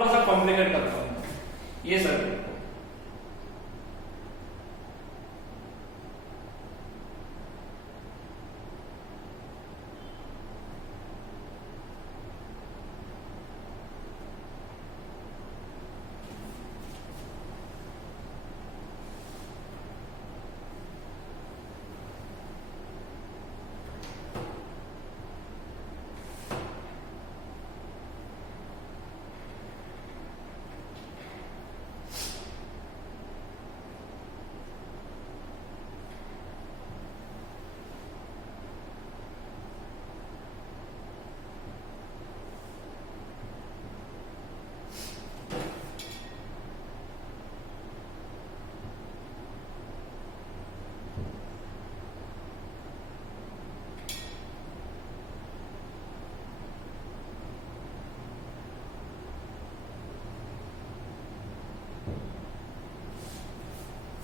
थोड़ा सा कॉम्प्लिकेट करता हूँ ये सर्किट को।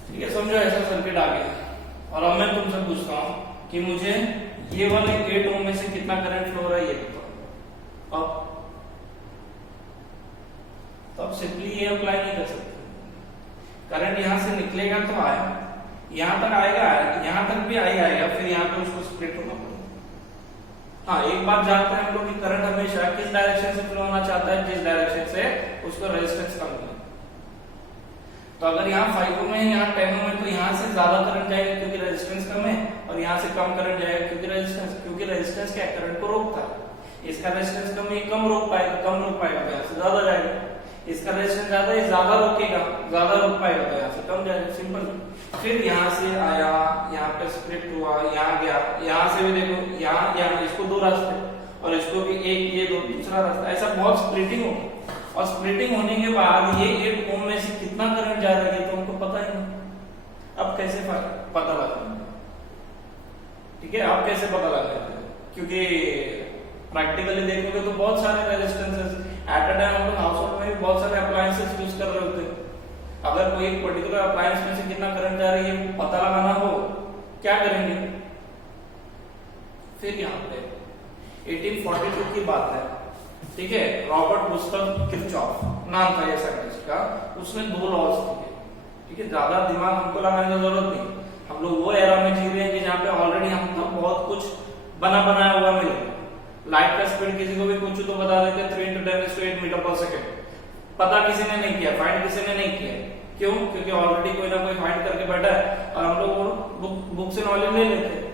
ठीक है, समझो ऐसा सर्किट आ गया और अब मैं तुमसे पूछता हूं कि मुझे ये वाले 8 ओम में से कितना करंट फ्लो हो रहा है ये बताओ। अब सिंपली ये अप्लाई नहीं कर सकते, करंट यहां से निकलेगा तो आया, यहां तक आएगा, यहां तक भी आएगा, फिर यहां पे उसको स्प्लिट होना पड़ेगा। हाँ, एक बात जानते हैं हम लोग कि करंट हमेशा किस डायरेक्शन से फ्लो होना चाहता है, जिस डायरेक्शन से उसको रेजिस्टेंस कम है। तो अगर यहाँ 5 ओम है, यहाँ 10 ओम है, तो यहाँ से ज्यादा करंट जाएगा क्योंकि रेजिस्टेंस कम है, और यहाँ से कम करंट जाएगा क्योंकि रेजिस्टेंस क्या करंट को रोकता है। इसका रेजिस्टेंस कम है, कम रोक पाएगा, तो यहाँ से ज्यादा जाएगा। इसका रेजिस्टेंस ज्यादा है, ज्यादा रोकेगा, ज्यादा रोक पाएगा, तो यहाँ से कम जाएगा, सिंपल। फिर यहाँ से आया, यहाँ पे स्प्लिट हुआ, यहाँ गया, यहाँ से भी देखो, यहाँ इसको 2 रास्ते और इसको भी एक, ये दूसरा रास्ता, ऐसा बहुत स्प्लिटिंग होगा। और स्प्लिटिंग होने के बाद ये 8 ओम में से कितना करंट जा रहा है तो हमको पता ही नहीं। अब कैसे पता लगाएंगे? ठीक है, अब कैसे पता लगाएंगे? क्योंकि प्रैक्टिकली देखोगे तो बहुत सारे रेजिस्टेंसेस एट अ टाइम हम लोग हाउस होल्ड में भी बहुत सारे अप्लायंसेस यूज कर रहे होते हैं। अगर कोई एक पर्टिकुलर अप्लायंस में से कितना करंट जा रही है पता लगाना हो, क्या करेंगे? फिर यहाँ पे 1842 की बात है, ठीक है, रॉबर्ट गुस्ताव किरचॉफ नाम था ये साइंटिस्ट का, उसने 2 लॉज दिए। ठीक है, ज्यादा दिमाग हमको लगाने की जरूरत नहीं, हम लोग वो एरा में जी रहे हैं कि जहाँ पे ऑलरेडी हमको बहुत कुछ बना बनाया हुआ मिले। लाइट का स्पीड किसी को भी पूछो तो बता देते हैं 3 × 10⁻⁸ मीटर पर सेकंड। पता किसी ने नहीं किया, फाइंड किसी ने नहीं किया, क्यों? क्योंकि ऑलरेडी कोई ना कोई फाइंड करके बैठा है और हम लोग बुक से नॉलेज ले लेते हैं।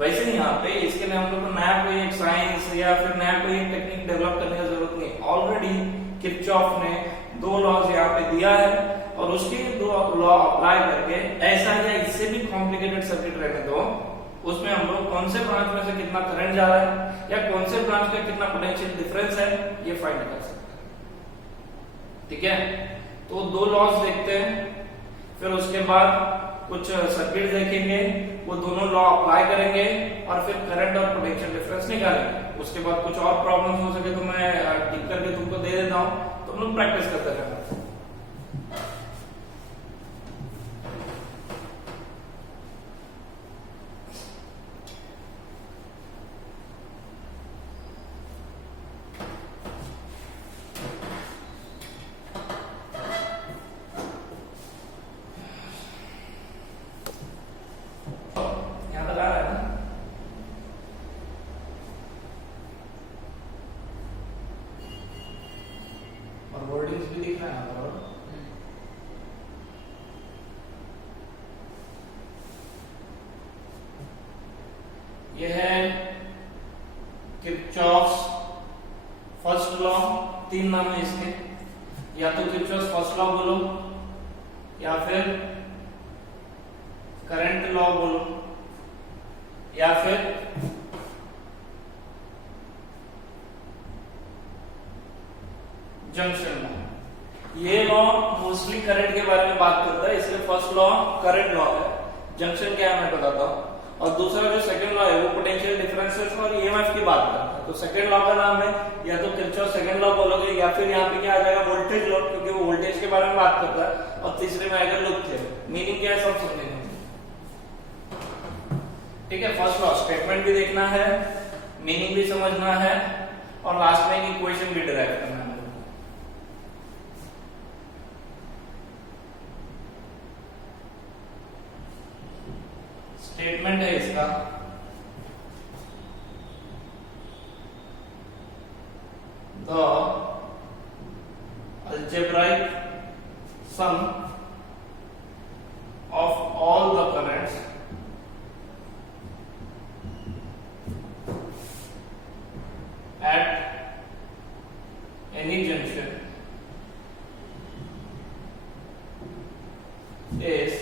वैसे ही यहाँ पे इसके लिए हम लोग को नया कोई एक साइंस या फिर नया कोई एक टेक्निक डेवलप करने की जरूरत नहीं। ऑलरेडी किरचॉफ ने 2 लॉज यहाँ पे दिया है और उसके 2 लॉ अप्लाई करके ऐसा या इससे भी कॉम्प्लिकेटेड सर्किट रहने दो, उसमें हम लोग कौन से ब्रांच में से कितना करंट जा रहा है या कौन से ब्रांच का कितना पोटेंशियल डिफरेंस है ये फाइंड कर सकते हैं। ठीक है, तो 2 लॉज देखते हैं, फिर उसके बाद कुछ सर्किट देखेंगे, वो दोनों लॉ अप्लाई करेंगे और फिर करंट और पोटेंशियल डिफरेंस निकालेंगे। उसके बाद कुछ और प्रॉब्लम्स हो सके तो मैं टिक करके तुमको दे देता हूँ, तुम लोग प्रैक्टिस करते रहना। वर्डिंग्स भी दिख रहा है बराबर। ये है किरचॉफ्स फर्स्ट लॉ, 3 नाम है इसके, या तो किरचॉफ्स फर्स्ट लॉ बोलो या फिर करंट लॉ बोलो या फिर जंक्शन लॉ। ये लॉ मोस्टली करंट के बारे में बात करता है, इसलिए फर्स्ट लॉ करंट लॉ है। जंक्शन क्या है मैं बताता हूँ, और दूसरा जो सेकंड लॉ है वो पोटेंशियल डिफरेंसेस और ईएमएफ की बात करता है। तो सेकंड लॉ का नाम है या तो किरचॉफ सेकंड लॉ बोलोगे या फिर यहाँ पे क्या आ जाएगा वोल्टेज लॉ, क्योंकि वो वोल्टेज के बारे में बात करता है। और तीसरे में आएगा लूप थ्योरम। मीनिंग क्या है सब समझेंगे। ठीक है, फर्स्ट लॉ स्टेटमेंट भी देखना है, मीनिंग भी समझना है और लास्ट में इक्वेशन भी डिराइव करना है। स्टेटमेंट है इसका, the algebraic sum of all the currents at any junction is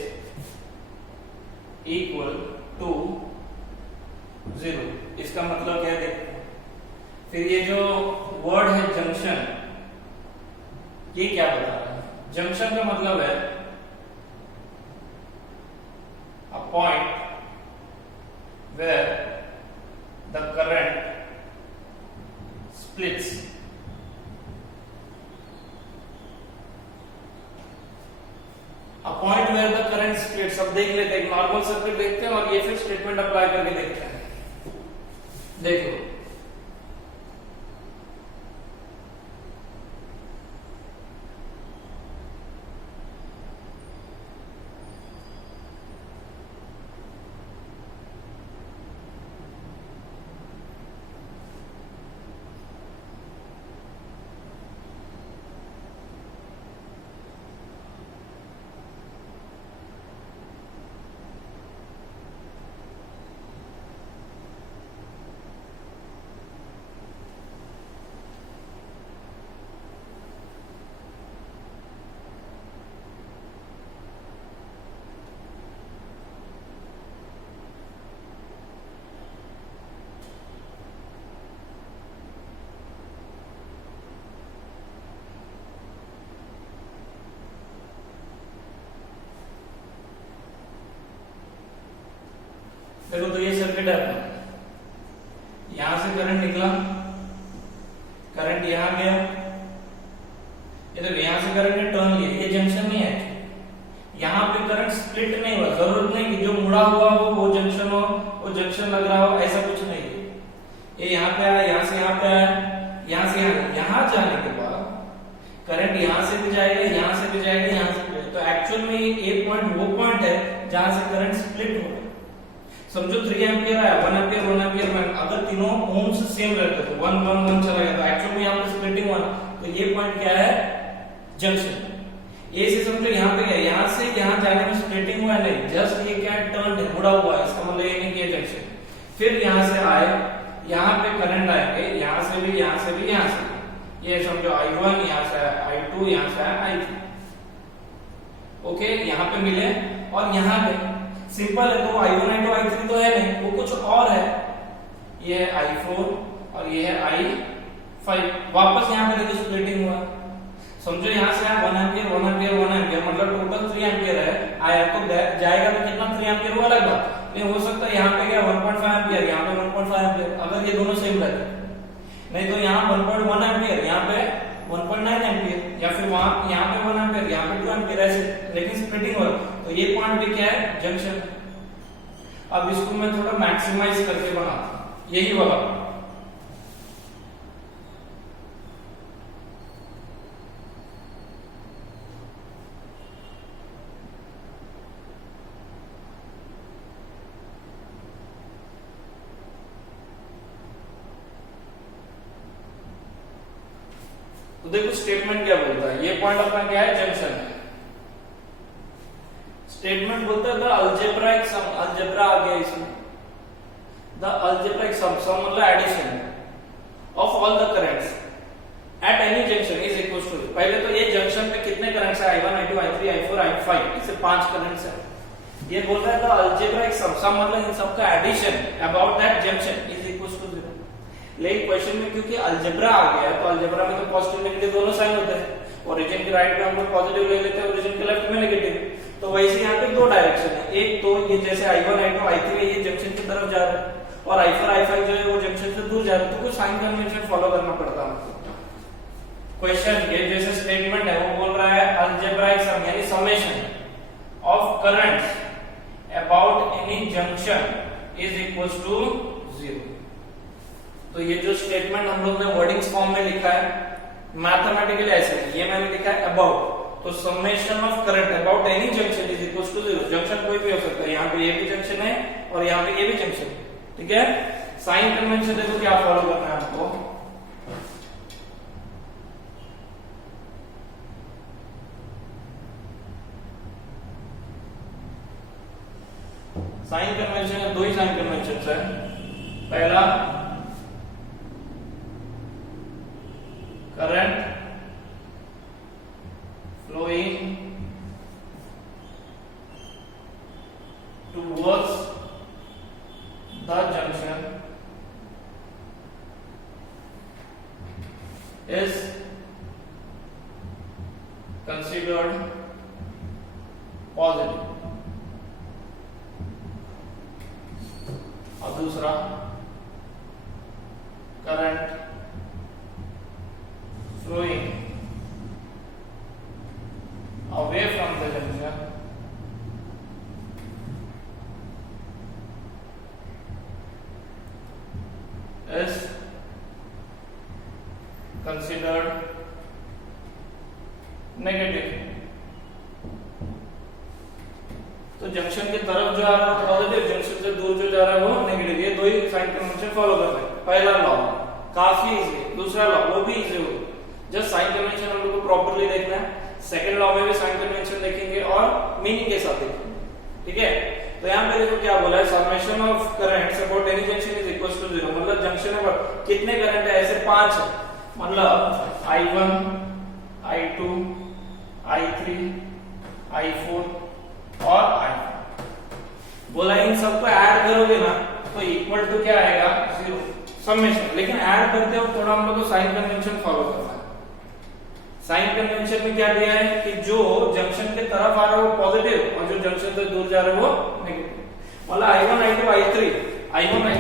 equal to 0। इसका मतलब क्या है देखते हैं। फिर ये जो वर्ड है जंक्शन, ये क्या बता रहा है? जंक्शन का मतलब है a point where the current splits a point where the current splits। अब देख लेते हैं, एक नॉर्मल सर्किट देखते हैं और ये फिर स्टेटमेंट अप्लाई करके देखते हैं। देखो देखो, तो ये सर्किट है अपना, यहां से करंट निकला, करंट यहां गया, ये देखो यहां से करंट ने टर्न लिया, ये जंक्शन नहीं है। यहां पे करंट स्प्लिट नहीं हुआ, जरूरत नहीं कि जो मुड़ा हुआ हो वो जंक्शन हो, वो जंक्शन लग रहा हो, ऐसा कुछ नहीं है। ये यहां पे आया, यहां से यहां पे आया, यहां से यहां जाने के बाद करंट यहां से भी जाएगा, यहां से भी जाएगा, यहां से भी जाएगा। तो एक्चुअल में ये पॉइंट वो पॉइंट है जहां से करंट स्प्लिट हो। समझो 3 एम्पियर आया, 1 एम्पियर 1 एम्पियर में अगर तीनों ओम्स सेम रहते तो 1 1 1 चला गया, तो एक्चुअल में यहां पर स्प्लिटिंग हुआ। तो ये पॉइंट क्या है? जंक्शन। ये से समझो यहां पे गया, यहां से यहां जाने में स्प्लिटिंग हुआ नहीं, जस्ट ये क्या है? टर्न है, मुड़ा हुआ है। इसका मतलब ये नहीं कि ये जंक्शन। फिर यहां से आए, यहां पे करंट आएंगे, यहां से भी, यहां से भी, यहां से भी। ये समझो I1, यहां से I2, यहां से I3। ओके, यहां पे मिले और यहां पे सिंपल है, तो I1 I2 I3 तो है नहीं, वो कुछ और है। ये है I4 और ये है I5। वापस यहाँ पे देखो स्प्लिटिंग हुआ। समझो यहाँ से आप 1 एम्पियर 1 एम्पियर 1 एम्पियर मतलब टोटल 3 एम्पियर है आया, तो जाएगा तो कितना? 3 एम्पियर हुआ अलग बात। नहीं हो सकता यहाँ पे क्या 1.5 एम्पियर, यहाँ पे 1.5 एम्पियर, अगर ये दोनों सेम रहते। नहीं तो यहाँ 1.1 एम्पियर, यहाँ पे 1.9 एम्पियर, या फिर वहां यहाँ पे 1 एम्पियर, यहाँ पे 2 एम्पियर, ऐसे। लेकिन स्प्लिटिंग हो, तो ये पॉइंट भी क्या है? जंक्शन। अब इसको मैं थोड़ा मैक्सिमाइज करके बनाता हूं, यही वाला। तो देखो स्टेटमेंट क्या बोलता है, ये पॉइंट अपना क्या है? जंक्शन है। स्टेटमेंट बोलता है द अलजेब्राइक सम, अलजेब्रा आ गया इसमें। द अलजेब्राइक सम, सम मतलब addition of all the currents at any junction is equal to. पहले तो ये जंक्शन पे कितने करंट्स है? I1 I2 I3 I4 I5, इसे 5 करंट्स है। ये बोल रहा है द अलजेब्राइक सम, सम मतलब इन सब का addition about that junction is equal to 0। लेकिन क्वेश्चन में क्योंकि अलजेब्रा आ गया है, तो अलजेब्रा में तो पॉजिटिव नेगेटिव दोनों साइन होते हैं। ओरिजिन के राइट में हम लोग पॉजिटिव ले लेते हैं, ओरिजिन के लेफ्ट में नेगेटिव। तो वैसे यहाँ पे दो डायरेक्शन है, एक तो ये जैसे I1 I2 I3 ये जंक्शन की तरफ जा रहा है, और I4 I5 जो है वो जंक्शन से दूर जा रहा है। तो कुछ साइन कन्वेंशन फॉलो करना पड़ता है हमको। क्वेश्चन के जैसे स्टेटमेंट है वो बोल रहा है अलजेब्राइक सम यानी summation of currents about any junction is equal to 0। तो ये जो स्टेटमेंट हम लोग ने वर्डिंग्स फॉर्म में लिखा है, मैथमेटिकली ऐसे है, ये मैंने लिखा है अबाउट, तो तो summation of current about any junction is equal to 0। Junction कोई भी हो सकता है, यहाँ पे ये भी जंक्शन है और यहाँ पे ये भी जंक्शन है, ठीक है। साइन कन्वेंशन देखो क्या फॉलो करना है आपको, साइन कन्वेंशन है, दो ही साइन कन्वेंशन है। पहला current flowing towards the junction is considered positive। और दूसरा current flowing away from the junction is considered negative। तो जंक्शन की तरफ जो आ रहा है पॉजिटिव, जंक्शन से दूर जो जा रहा है वो नेगेटिव। ये दो ही साइन कन्वेंशन फॉलो कर रहे हैं। पहला लॉ काफी इजी, दूसरा लॉ वो भी इजी होगा। जस्ट साइन कन्वेंशन हम लोग को प्रॉपर्ली देखना है, सेकंड लॉ में भी साइन कन्वेंशन देखेंगे और मीनिंग के साथ देखेंगे, ठीक है। तो यहाँ पे देखो क्या बोला है, summation of currents about any junction is equal to 0। मतलब जंक्शन में कितने करंट है, ऐसे 5 है, मतलब I1 I2 I3 I4 और I5 बोला। इन सबको ऐड करोगे ना तो इक्वल टू क्या आएगा, 0 समेशन। लेकिन ऐड करते वक्त थोड़ा हम लोग को साइन कन्वेंशन फॉलो करना है। साइन कन्वेंशन में क्या दिया है कि जो जंक्शन के तरफ आ रहा है वो पॉजिटिव और जो जंक्शन से दूर जा रहा है वो नेगेटिव। मतलब I1 I2 I3 I1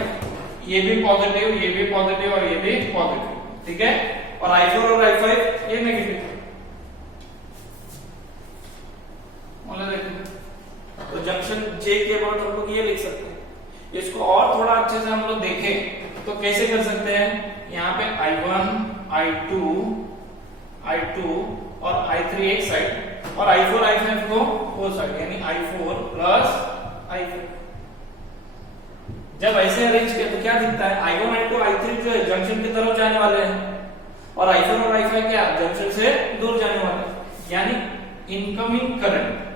ये भी पॉजिटिव, ये भी पॉजिटिव और ये भी पॉजिटिव, ठीक है। और I4 और I5 ये नेगेटिव। मतलब देखो तो जंक्शन J के अबाउट हम लोग ये लिख सकते हैं। इसको और थोड़ा अच्छे से हम लोग देखें तो कैसे कर सकते हैं, यहाँ पे I1 I2 और I3 एक साइड और I4 I5 को वो साइड, यानी I4 प्लस I5। जब ऐसे अरेंज किया तो क्या दिखता है, I1 I2 I3 जो है जंक्शन की तरफ जाने वाले हैं और I4 और I5 क्या जंक्शन से दूर जाने वाले हैं। यानी incoming current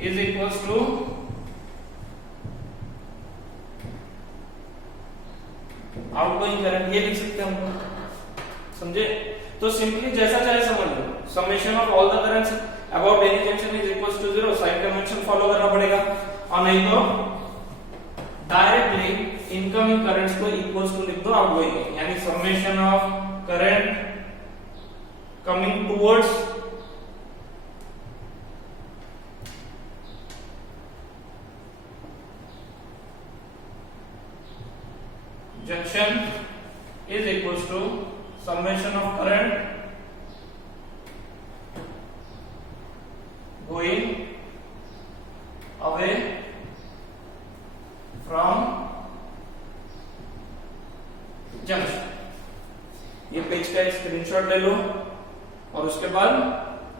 is equals to outgoing current, ये लिख सकते हैं हम, समझे। तो सिंपली जैसा चाहे समझ लो, summation of all the currents about any junction is equals to 0। Sign convention follow करना पड़ेगा और नहीं तो डायरेक्टली इनकमिंग करंट्स को इक्वल्स टू लिख दो आउटगोइंग, यानी summation of current coming towards junction is equals to summation of current going away from junction। ये पेज का एक स्क्रीनशॉट ले लो और उसके बाद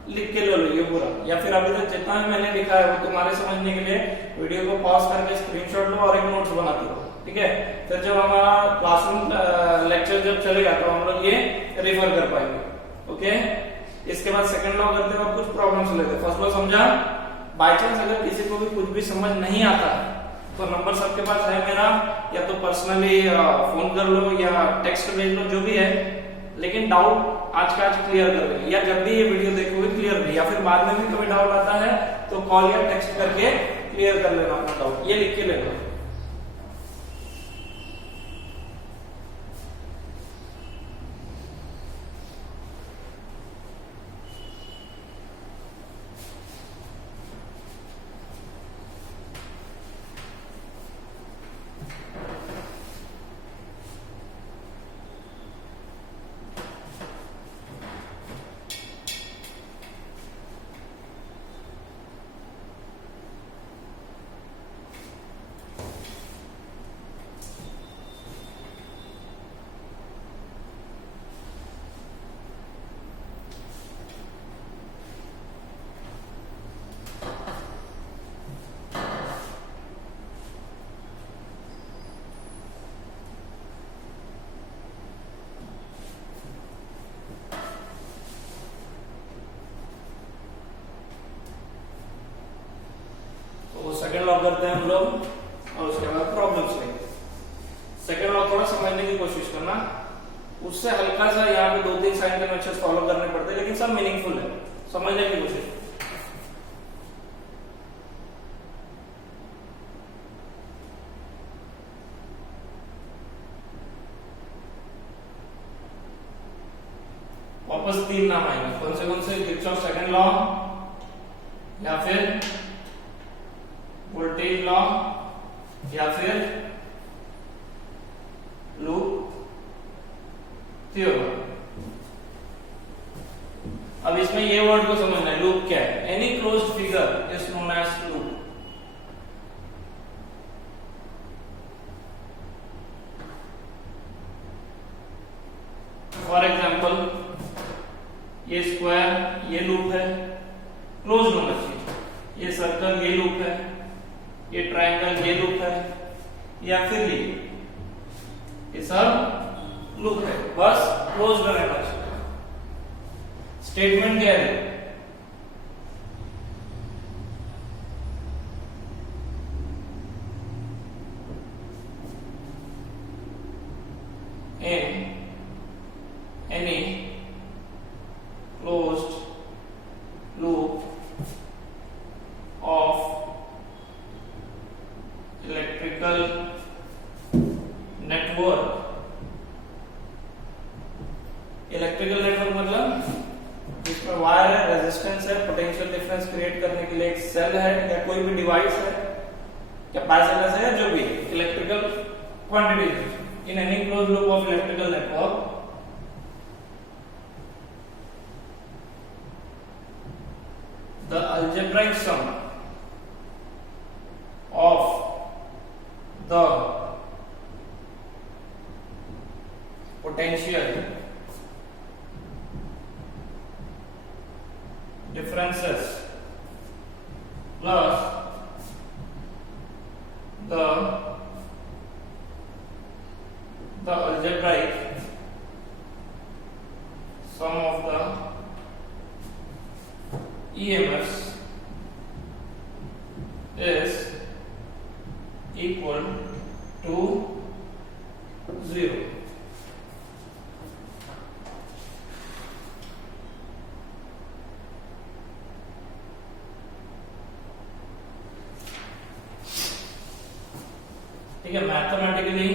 लिख के ले लो ये पूरा, या फिर अभी तक जितना भी मैंने लिखा है वो तुम्हारे समझने के लिए वीडियो को पॉज करके स्क्रीनशॉट लो और एक नोट्स बनाते रहो, ठीक है। फिर जब हमारा क्लासरूम लेक्चर जब चलेगा तो हम लोग ये रेफर कर पाएंगे, ओके। इसके बाद सेकंड लॉ करते वक्त कुछ प्रॉब्लम्स लेते हैं। फर्स्ट लॉ समझा, बाय चांस अगर किसी को भी कुछ भी समझ नहीं आता तो नंबर सबके पास है मेरा, या तो पर्सनली फोन कर लो या टेक्स्ट भेज लो, जो भी है। लेकिन डाउट आज का आज क्लियर कर देंगे, या जब भी ये वीडियो देखोगे क्लियर नहीं, या फिर बाद में भी कभी डाउट आता है तो कॉल या टेक्स्ट करके क्लियर कर लेना अपना डाउट। ये लिख के ले लो। उससे हल्का सा यहाँ पे 2-3 साइन कन्वेंशन फॉलो करने पड़ते हैं, लेकिन सब मीनिंगफुल है, समझने की कोशिश। वापस 3 नाम आएंगे, कौन से किरचॉफ सेकंड लॉ, या फिर वोल्टेज लॉ, या फिर लूप थ्योरम। अब इसमें ये वर्ड को समझना है, लूप क्या है। Any closed figure is known as loop. For example ये स्क्वायर ये लूप है, क्लोज होना चाहिए। ये सर्कल ये लूप है, ये ट्रायंगल ये लूप है, या फिर ये सब लूप है, बस क्लोज रहना चाहिए। स्टेटमेंट क्या है? in any closed loop of electrical network, electrical network मतलब जिसमें वायर है, रेजिस्टेंस है, पोटेंशियल डिफरेंस क्रिएट करने के लिए एक सेल है या कोई भी डिवाइस है, कैपेसिटेंस है, जो भी electrical quantity. In any closed loop of electrical network the algebraic sum of the potential differences plus the algebraic sum of the EMFs is equal to 0. ठीक है, मैथमेटिकली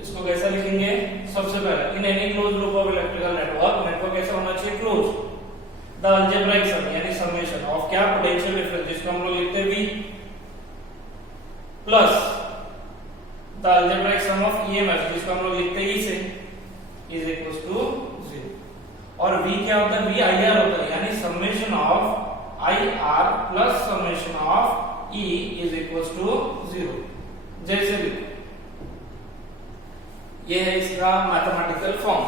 इसको कैसा लिखेंगे? सबसे पहले in any close loop of electrical network, network कैसा होना चाहिए? क्लोज। द अलजेब्राइक सम यानी समेशन ऑफ क्या? पोटेंशियल डिफरेंस, जिसको हम लोग लिखते हैं V, plus the algebraic sum of EMF, जिसको हम लोग लिखते हैं E से, इज इक्वल टू 0। और V क्या होता है? V IR होता है, यानी summation of IR plus summation of E is equal to 0। जैसे भी ये है इसका मैथमेटिकल फॉर्म।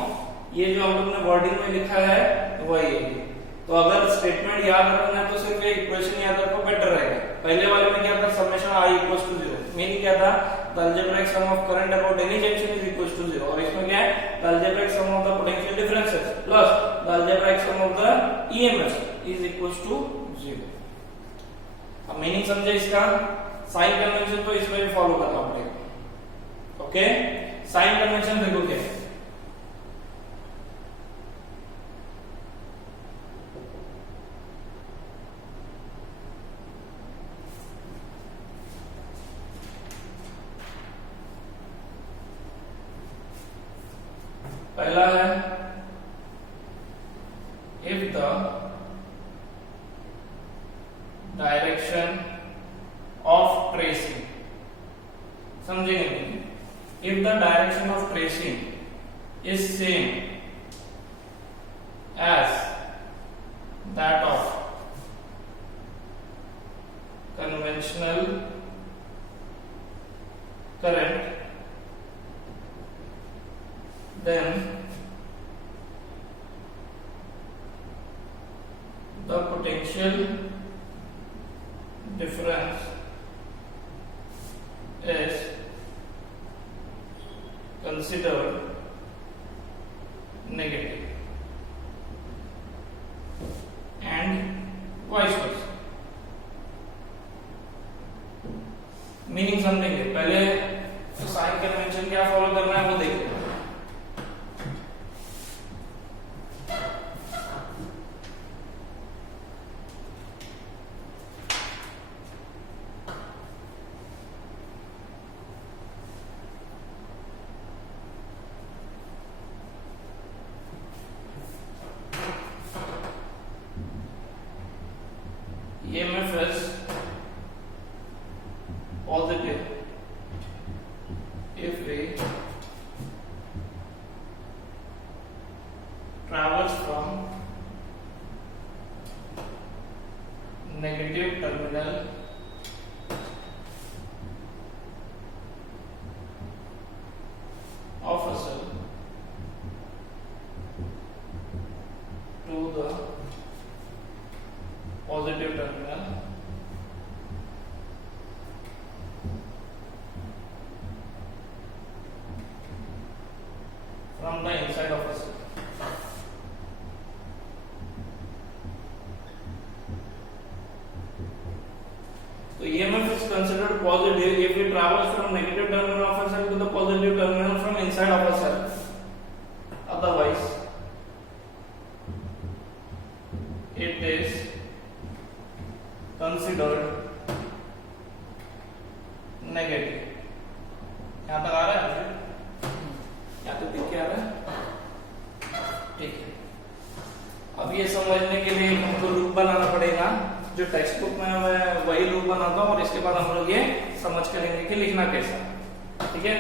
ये जो हम लोग ने वर्डिंग में लिखा है वही है। तो अगर स्टेटमेंट याद रखना है तो सिर्फ ये इक्वेशन याद रखो, बेटर रहेगा। पहले वाले में क्या था? Summation I equals to 0। Meaning क्या था? The algebraic sum of current about any junction is equals to 0। और इसमें क्या है? The algebraic sum of the potential differences plus the algebraic sum of the EMF is equals to 0। अब meaning समझे इसका? Sign convention तो इसमें भी फॉलो करना पड़ेगा। ओके, साइन कन्वेंशन देखो क्या है। पहला है if the direction of tracing, समझेंगे नहीं? If the direction of tracing is same as that of conventional current, then the potential difference is considered negative and vice versa। Meaning समझेंगे। पहले तो साइन कन्वेंशन क्या फॉलो करना है वो देखेंगे। EMF is positive if we travels from negative terminal of a cell to the positive terminal from the inside of a cell. So EMF is considered positive if it travels from negative terminal of a cell to the positive terminal from inside of a cell. Otherwise, it is considered negative. यहां तक आ रहा है? यहाँ तो दिख के आ रहा है? ठीक है। अब ये समझने के लिए हमको लूप बनाना पड़ेगा। जो टेक्स्ट बुक में मैं वही लूप बनाता हूँ और इसके बाद हम लोग ये समझ करेंगे कि लिखना कैसा। ठीक है।